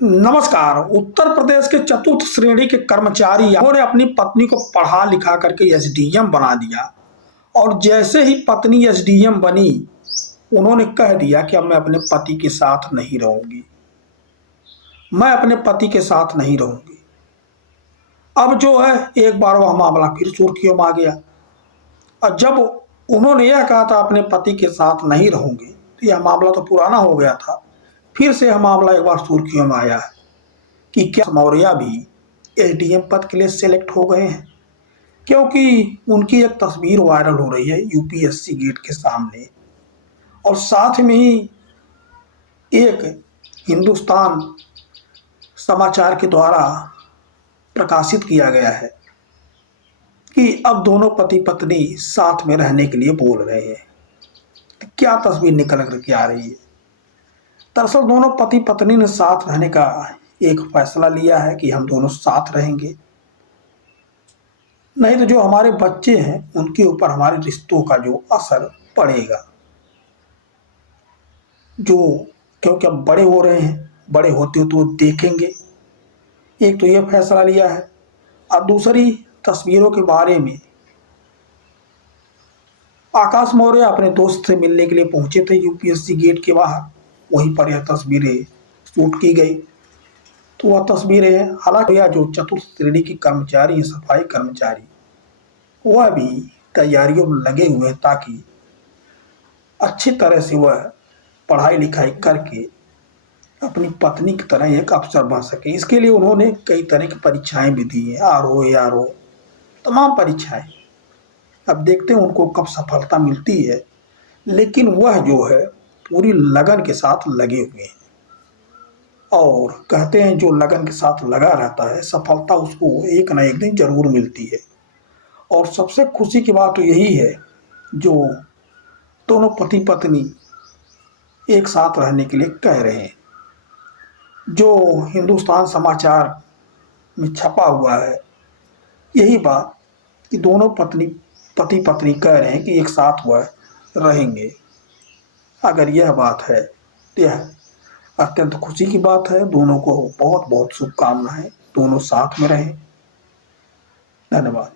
नमस्कार। उत्तर प्रदेश के चतुर्थ श्रेणी के कर्मचारी उन्होंने अपनी पत्नी को पढ़ा लिखा करके एसडीएम बना दिया और जैसे ही पत्नी एसडीएम बनी उन्होंने कह दिया कि अब मैं अपने पति के साथ नहीं रहूंगी। मैं अपने पति के साथ नहीं रहूंगी। अब जो है एक बार वह मामला फिर सुर्खियों में आ गया और जब उन्होंने यह कहा था अपने पति के साथ नहीं रहूंगी तो यह मामला तो पुराना हो गया था। फिर से यह मामला एक बार सुर्खियों में आया है कि क्या मौर्य भी एसडीएम पद के लिए सेलेक्ट हो गए हैं, क्योंकि उनकी एक तस्वीर वायरल हो रही है यूपीएससी गेट के सामने और साथ में ही एक हिंदुस्तान समाचार के द्वारा प्रकाशित किया गया है कि अब दोनों पति पत्नी साथ में रहने के लिए बोल रहे हैं। क्या तस्वीर निकल करके आ रही है। दरअसल दोनों पति पत्नी ने साथ रहने का एक फैसला लिया है कि हम दोनों साथ रहेंगे, नहीं तो जो हमारे बच्चे हैं उनके ऊपर हमारे रिश्तों का जो असर पड़ेगा, जो क्योंकि अब बड़े हो रहे हैं, बड़े होते हो तो देखेंगे। एक तो ये फैसला लिया है और दूसरी तस्वीरों के बारे में आकाश मौर्य अपने दोस्त से मिलने के लिए पहुंचे थे यूपीएससी गेट के बाहर। वहीं पर यह तस्वीरें शूट की गई। तो वह तस्वीरें हालांकि यह जो चतुर्थ श्रेणी के कर्मचारी हैं, सफाई कर्मचारी, वह भी तैयारियों में लगे हुए हैं ताकि अच्छी तरह से वह पढ़ाई लिखाई करके अपनी पत्नी की तरह एक अफसर बन सके। इसके लिए उन्होंने कई तरह की परीक्षाएं भी दी हैं, आरओ एआरओ तमाम परीक्षाएं। अब देखते हैं उनको कब सफलता मिलती है, लेकिन वह जो है पूरी लगन के साथ लगे हुए हैं और कहते हैं जो लगन के साथ लगा रहता है सफलता उसको एक ना एक दिन जरूर मिलती है। और सबसे खुशी की बात तो यही है जो दोनों पति पत्नी एक साथ रहने के लिए कह रहे हैं। जो हिंदुस्तान समाचार में छपा हुआ है यही बात कि दोनों पति पत्नी कह रहे हैं कि एक साथ वह रहेंगे। अगर यह बात है तो यह अत्यंत खुशी की बात है। दोनों को बहुत बहुत शुभकामनाएं, दोनों साथ में रहें। धन्यवाद।